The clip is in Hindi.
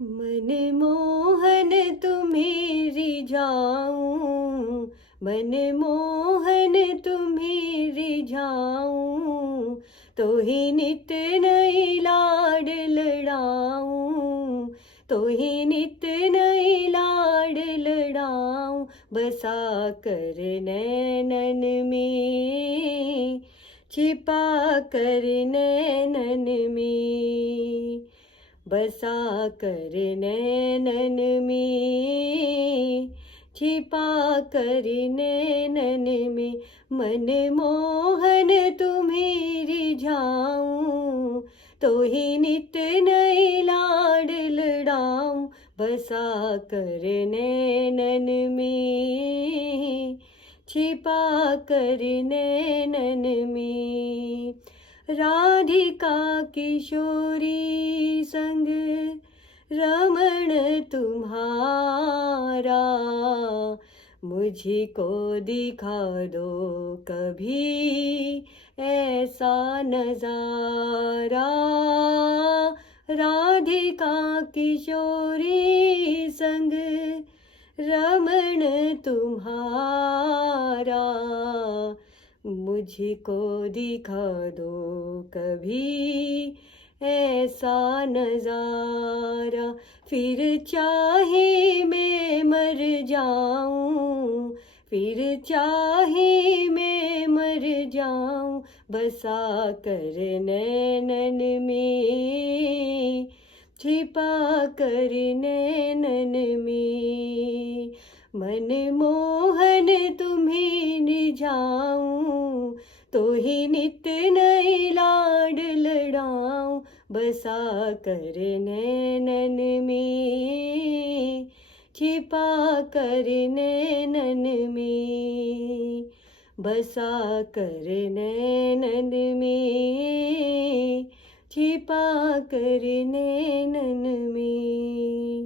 मनमोहन तुम्हें रिझाऊं, मनमोहन तुम्हें रिझाऊं, तो ही नित नई लाड लड़ाऊं, तो ही नित नई लाड लड़ाऊं, बसा कर नैनन में, छिपा कर नैनन में, बसा कर नैनन में, छिपा कर नैनन में, मनमोहन तुम्हें रिझाऊं, तो ही नित नई लाड लड़ाऊं, बसा कर नैनन में, छिपा कर नैनन में। राधिका किशोरी संग रमण तुम्हारा, मुझको दिखा दो कभी ऐसा नजारा। राधिका किशोरी संग रमण तुम्हारा, मुझको दिखा दो कभी ऐसा नजारा। फिर चाहे मैं मर जाऊं, फिर चाहे मैं मर जाऊं, बसा कर नैनन में, छिपा कर नैनन में, मनमोहन तुम्हें रिझाऊं, तो ही नित नई लाड लड़ाऊं, बसा कर नैनन में, छिपा कर नैनन में, बसा कर नैनन में, छिपा कर नैनन में।